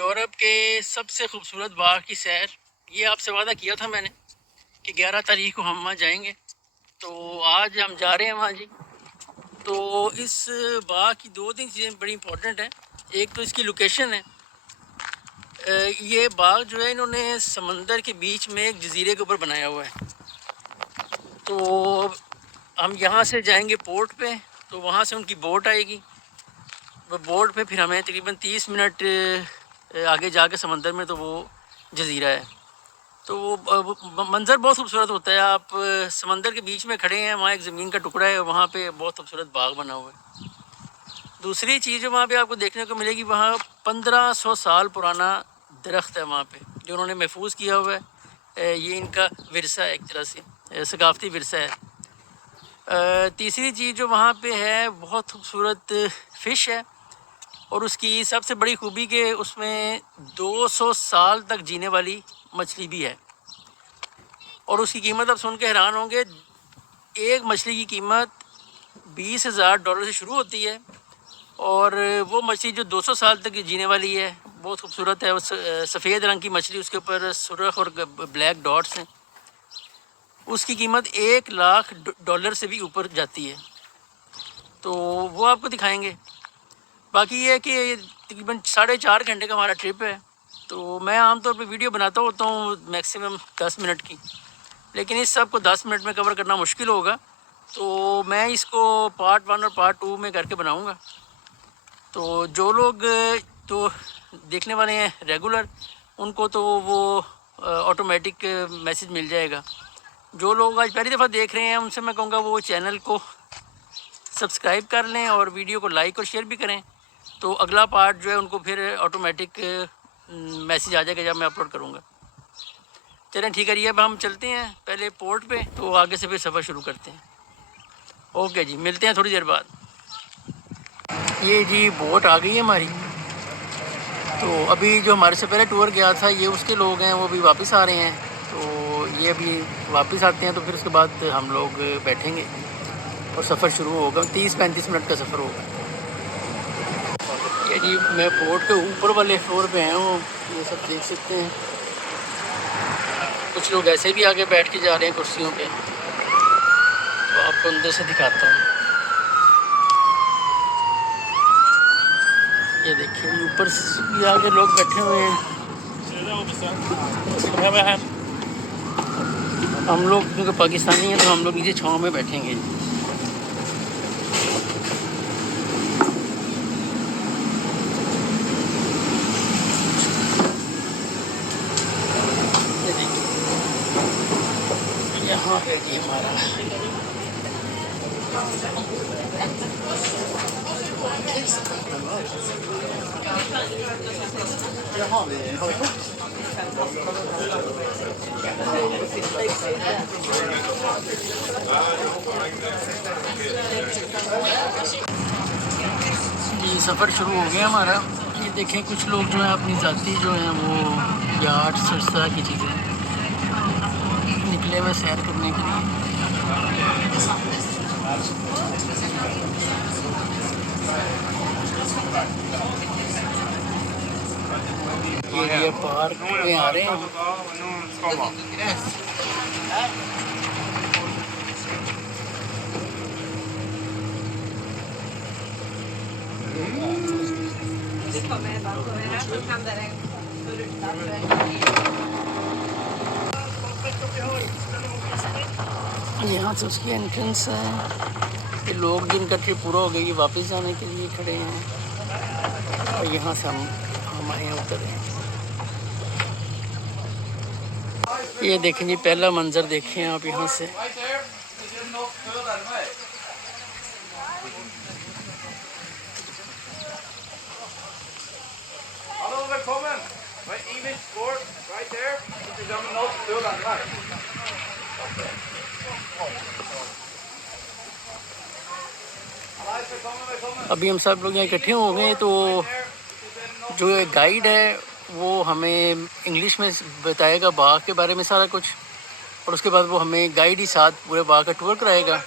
Europe के सबसे खूबसूरत बाग की सैर, ये आपसे वादा किया था मैंने कि 11 तारीख को हम वहाँ जाएंगे। तो आज हम जा रहे हैं वहाँ जी। तो इस बाग की दो तीन चीज़ें बड़ी इंपॉर्टेंट हैं। एक तो इसकी लोकेशन है। ये बाग जो है इन्होंने समंदर के बीच में एक जजीरे के ऊपर बनाया हुआ है। तो हम यहाँ से जाएंगे पोर्ट पे, तो वहाँ से उनकी बोट आएगी। वो बोट पे फिर हमें तकरीबन 30 मिनट आगे जाके समंदर में तो वो जजीरा है। तो वो मंज़र बहुत खूबसूरत होता है। आप समंदर के बीच में खड़े हैं, वहाँ एक ज़मीन का टुकड़ा है, वहाँ पे बहुत खूबसूरत बाग बना हुआ है। दूसरी चीज़ जो वहाँ पे आपको देखने को मिलेगी, वहाँ 1500 साल पुराना दरख्त है वहाँ पे, जो उन्होंने महफूज किया हुआ है। ये इनका विरसा है, एक तरह से सकाफती विरसा है। तीसरी चीज़ जो वहाँ पे है, बहुत खूबसूरत फ़िश है, और उसकी सबसे बड़ी खूबी कि उसमें 200 साल तक जीने वाली मछली भी है। और उसकी कीमत आप सुन के हैरान होंगे, एक मछली की कीमत $20,000 से शुरू होती है। और वो मछली जो 200 साल तक जीने वाली है, बहुत खूबसूरत है। उस सफ़ेद रंग की मछली, उसके ऊपर सुर्ख और ब्लैक डॉट्स हैं, उसकी कीमत $1,00,000 से भी ऊपर जाती है। तो वो आपको दिखाएंगे। बाकी ये है कि तकरीबन 4.5 घंटे का हमारा ट्रिप है। तो मैं आमतौर पे वीडियो बनाता होता हूँ मैक्सिमम 10 मिनट की, लेकिन इस सब को 10 मिनट में कवर करना मुश्किल होगा। तो मैं इसको पार्ट 1 और पार्ट 2 में करके बनाऊँगा। तो जो लोग तो देखने वाले हैं रेगुलर, उनको तो वो ऑटोमेटिक मैसेज मिल जाएगा। जो लोग आज पहली दफ़ा देख रहे हैं, उनसे मैं कहूँगा वो चैनल को सब्सक्राइब कर लें और वीडियो को लाइक और शेयर भी करें। तो अगला पार्ट जो है उनको फिर ऑटोमेटिक मैसेज आ जाएगा जब मैं अपलोड करूँगा। चलें ठीक है जी, अब हम चलते हैं पहले पोर्ट पे, तो आगे से फिर सफ़र शुरू करते हैं। ओके जी, मिलते हैं थोड़ी देर बाद। ये जी बोट आ गई है हमारी। तो अभी जो हमारे से पहले टूर गया था, ये उसके लोग हैं, वो भी वापस आ रहे हैं। तो ये अभी वापस आते हैं, तो फिर उसके बाद हम लोग बैठेंगे और सफ़र शुरू होगा। 30-35 मिनट का सफ़र होगा। ये जी मैं बोट के ऊपर वाले फ्लोर पे आया हूँ, ये सब देख सकते हैं। कुछ लोग ऐसे भी आगे बैठ के जा रहे हैं कुर्सियों पे, तो आपको अंदर से दिखाता हूँ। ये देखिए ऊपर भी आगे लोग बैठे हुए हैं। हम लोग क्योंकि पाकिस्तानी हैं, तो हम लोग नीचे छाँव में बैठेंगे। यहाँ है जी हमारा ये सफ़र शुरू हो गया हमारा। ये देखें कुछ लोग जो हैं अपनी ज़ाती जो हैं वो यार्ड्स इस तरह की चीज़ें निकले हुए सैर करने के लिए। ये पार्क में आ रहे हैं। यहाँ से उसकी एंट्रेंस है। ये लोग जिनका ट्रिप पूरा हो गया, ये वापस जाने के लिए खड़े हैं, और यहाँ से हम आए हैं उतर हैं। ये देखें जी, पहला मंज़र देखें आप यहाँ से। अभी हम सब लोग यहाँ इकट्ठे हो गए, तो जो गाइड है वो हमें इंग्लिश में बताएगा बाग के बारे में सारा कुछ, और उसके बाद वो हमें गाइड ही साथ पूरे बाग का टूर कराएगा।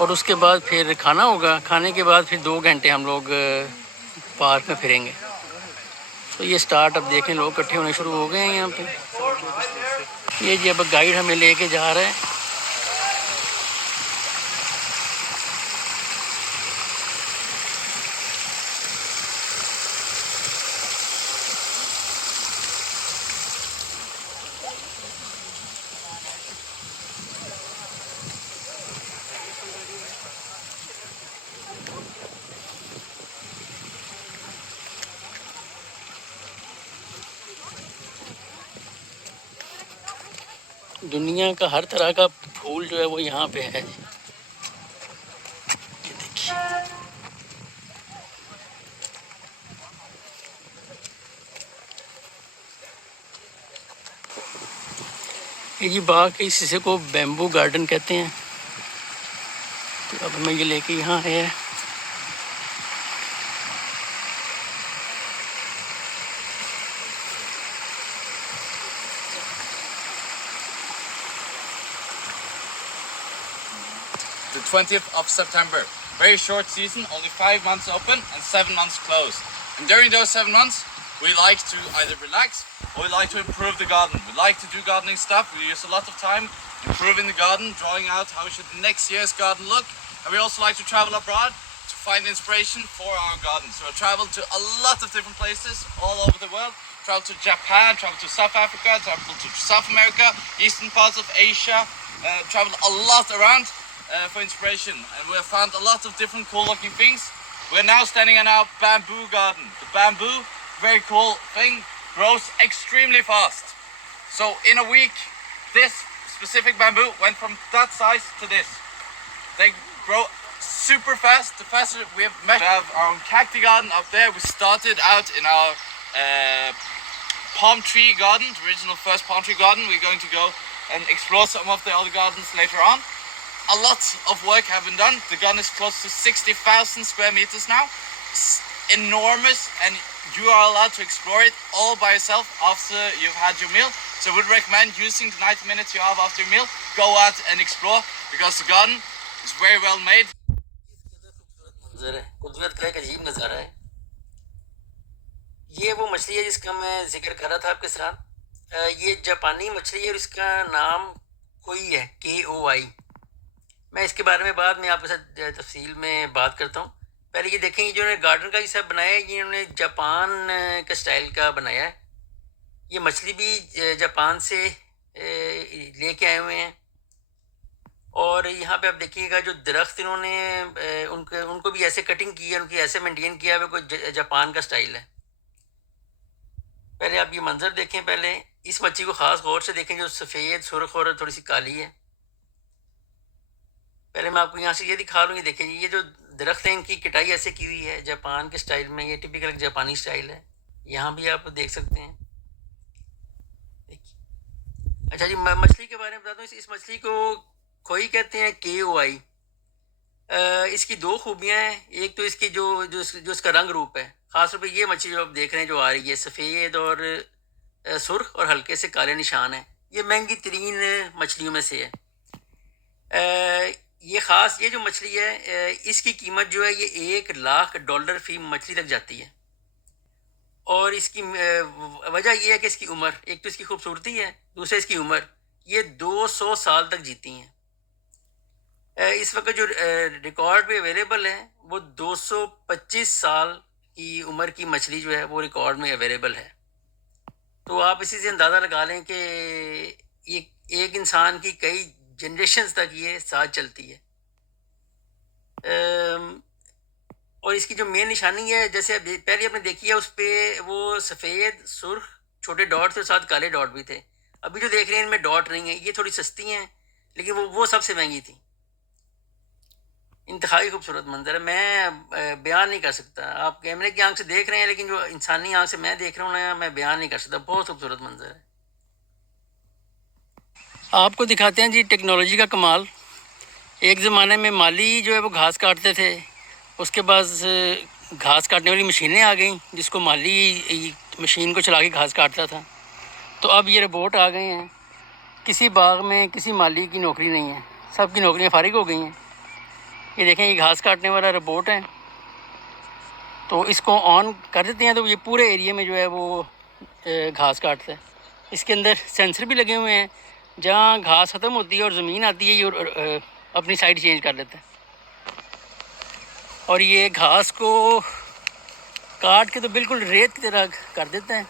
और उसके बाद फिर खाना होगा। खाने के बाद फिर 2 घंटे हम लोग पार्क में फिरेंगे। तो ये स्टार्ट अब देखें, लोग इकट्ठे होने शुरू हो गए हैं यहाँ पे। ये जी अब गाइड हमें लेके जा रहा है। दुनिया का हर तरह का फूल जो है वो यहाँ पे है। ये देखिए, ये जी बाग के इस हिस्से को बैम्बू गार्डन कहते हैं। तो अब मैं ये लेके यहाँ है। The 20th of September. Very short season, only 5 months open and 7 months closed. And during those 7 months, we like to either relax or we like to improve the garden. We like to do gardening stuff. We use a lot of time improving the garden, drawing out how should next year's garden look. And we also like to travel abroad to find inspiration for our garden. So I traveled to a lot of different places all over the world. Traveled to Japan, traveled to South Africa, traveled to South America, eastern parts of Asia. Traveled a lot around for inspiration, and we have found a lot of different cool looking things. We're now standing in our bamboo garden. The bamboo, very cool thing, grows extremely fast. So in a week, this specific bamboo went from that size to this. They grow super fast. The faster we have measured. We have our own cacti garden up there. We started out in our palm tree garden, the original first palm tree garden. We're going to go and explore some of the other gardens later on. A lot of work have been done. The garden is close to 60,000 square meters now. It's enormous, and you are allowed to explore it all by yourself after you've had your meal. So I would recommend using the 90 minutes you have after your meal. Go out and explore because the garden is very well made. कुदरत का एक अजीब नज़ारा है। ये वो मछली है जिसका मैं जिक्र कर रहा था आपके साथ। ये जापानी मछली है और इसका नाम कोई है, KOI। मैं इसके बारे में बाद में आपके साथ तफसील में बात करता हूँ। पहले ये देखें, ये जो गार्डन का हिस्सा बनाया है, ये इन्होंने जापान के स्टाइल का बनाया है। ये मछली भी जापान से लेके आए हुए हैं। और यहाँ पे आप देखिएगा जो दरख्त इन्होंने उनको भी ऐसे कटिंग की है, उनकी ऐसे मेंटेन किया है, कोई जापान का स्टाइल है। पहले आप ये मंजर देखें, पहले इस मच्छी को ख़ास गौर से देखें जो सफ़ेद सुर्ख और थोड़ी सी काली है। पहले मैं आपको यहाँ से ये दिखा लूँ, ये देखें, ये जो दरख्त है इनकी कटाई ऐसे की हुई है जापान के स्टाइल में। ये टिपिकल जापानी स्टाइल है। यहाँ भी आप देख सकते हैं। देखिए, अच्छा जी, मछली के बारे में बताता हूँ। इस मछली को खोई कहते हैं, KOI। इसकी दो खूबियाँ हैं। एक तो इसकी जो इसका रंग रूप है, ख़ास तौर पे ये मछली जो आप देख रहे हैं जो आ रही है, सफ़ेद और सुर्ख और हल्के से काले निशान है। ये महंगी तरीन मछलियों में से है। ये ख़ास ये जो मछली है, इसकी कीमत जो है ये $1,00,000 फी मछली तक जाती है। और इसकी वजह यह है कि इसकी उम्र, एक तो इसकी खूबसूरती है, दूसरा इसकी उम्र, ये 200 साल तक जीती हैं। इस वक्त जो रिकॉर्ड पे अवेलेबल है वो 225 साल की उम्र की मछली जो है वो रिकॉर्ड में अवेलेबल है। तो आप इसी से अंदाज़ा लगा लें कि ये एक इंसान की कई जनरेशन्स तक ये साथ चलती है। और इसकी जो मेन निशानी है, जैसे पहले आपने देखी है, उस पर वो सफ़ेद सुर्ख छोटे डॉट थे, साथ काले डॉट भी थे। अभी जो देख रहे हैं इनमें डॉट नहीं है। ये थोड़ी सस्ती हैं, लेकिन वो सबसे महंगी थी। इंतहाई खूबसूरत मंजर है, मैं बयान नहीं कर सकता। आप कैमरे की आंख से देख रहे हैं, लेकिन जो इंसानी आंख से मैं देख रहा हूँ ना, मैं बयान नहीं कर सकता। बहुत खूबसूरत मंजर है। आपको दिखाते हैं जी टेक्नोलॉजी का कमाल। एक ज़माने में माली जो है वो घास काटते थे, उसके बाद घास काटने वाली मशीनें आ गई जिसको माली मशीन को चला के घास काटता था। तो अब ये रोबोट आ गए हैं। किसी बाग में किसी माली की नौकरी नहीं है, सबकी नौकरियां फारिग हो गई हैं। ये देखें, ये घास काटने वाला रोबोट है। तो इसको ऑन कर देते हैं तो ये पूरे एरिया में जो है वो घास काटता है। इसके अंदर सेंसर भी लगे हुए हैं, जहाँ घास ख़त्म होती है और ज़मीन आती है ये अपनी साइड चेंज कर लेता है। और ये घास को काट के तो बिल्कुल रेत की तरह कर देता है।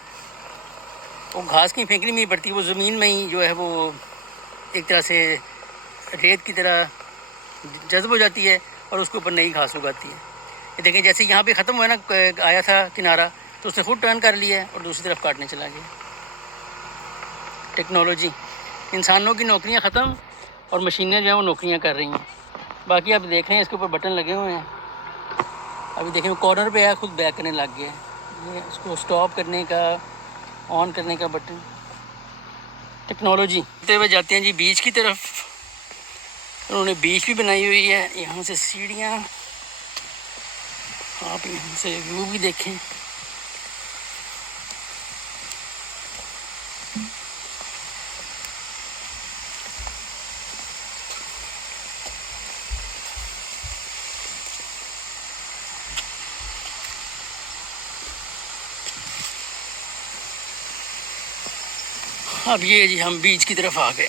वो घास की फेंकनी नहीं पड़ती, वो ज़मीन में ही जो है वो एक तरह से रेत की तरह जज्ब हो जाती है और उसके ऊपर नई घास उगाती है। ये देखें, जैसे यहाँ पे ख़त्म हुआ ना, आया था किनारा तो उसने खुद टर्न कर लिया है और दूसरी तरफ काटने चला गया। टेक्नोलॉजी, इंसानों की नौकरियाँ ख़त्म और मशीनें जो हैं वो नौकरियाँ कर रही हैं। बाकी आप देख रहे हैं इसके ऊपर बटन लगे हुए हैं। अभी देखें कॉर्नर पे है, खुद बैक करने लग गया है। ये उसको स्टॉप करने का, ऑन करने का बटन। टेक्नोलॉजी। होते हुए जाते हैं जी बीच की तरफ। उन्होंने बीच भी बनाई हुई है, यहाँ से सीढ़ियाँ, आप यहाँ से व्यू भी देखें। अब ये जी हम बीच की तरफ आ गए।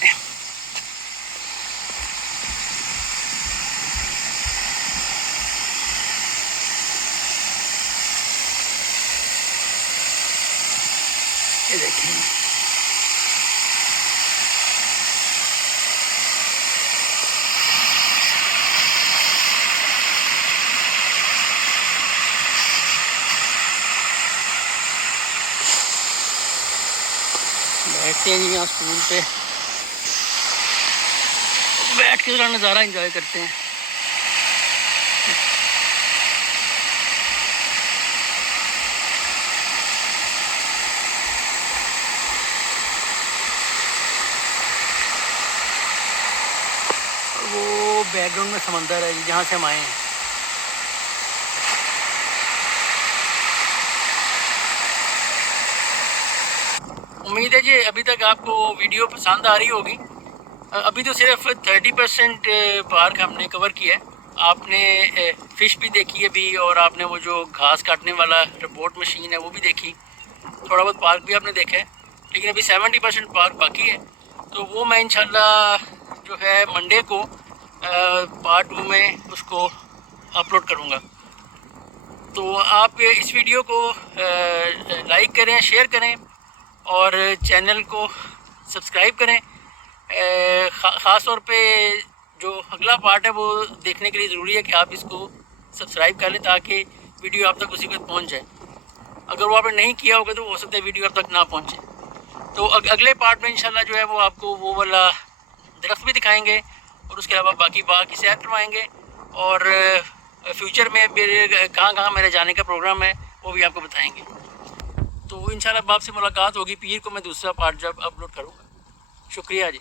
ये देखिए, बैठते हैं जी यहाँ स्कूल पे, बैठ के थोड़ा नज़ारा एंजॉय करते हैं। और वो बैकग्राउंड में समंदर है जी, जहाँ से हम आए हैं। उम्मीद है जी अभी तक आपको वीडियो पसंद आ रही होगी। अभी तो सिर्फ 30% पार्क हमने कवर किया है। आपने फ़िश भी देखी है अभी, और आपने वो जो घास काटने वाला रोबोट मशीन है वो भी देखी, थोड़ा बहुत पार्क भी आपने देखा है। लेकिन अभी 70% पार्क बाकी है। तो वो मैं इंशाल्लाह जो है मंडे को पार्ट 2 में उसको अपलोड करूँगा। तो आप इस वीडियो को लाइक करें, शेयर करें और चैनल को सब्सक्राइब करें। ख़ास तौर पे जो अगला पार्ट है वो देखने के लिए ज़रूरी है कि आप इसको सब्सक्राइब कर लें, ताकि वीडियो आप तक उसी वक्त पहुंच जाए। अगर वो आपने नहीं किया होगा तो हो सकता है वीडियो आप तक ना पहुंचे। तो अगले पार्ट में इंशाल्लाह जो है वो आपको वो वाला दरख्त भी दिखाएंगे और उसके अलावा बाकी बाग की सैर करवाएँगे, और फ्यूचर में मेरे कहाँ मेरे जाने का प्रोग्राम है वो भी आपको बताएँगे। तो इंशाल्लाह अब आपसे मुलाकात होगी पीर को मैं दूसरा पार्ट जब अपलोड करूँगा। शुक्रिया जी।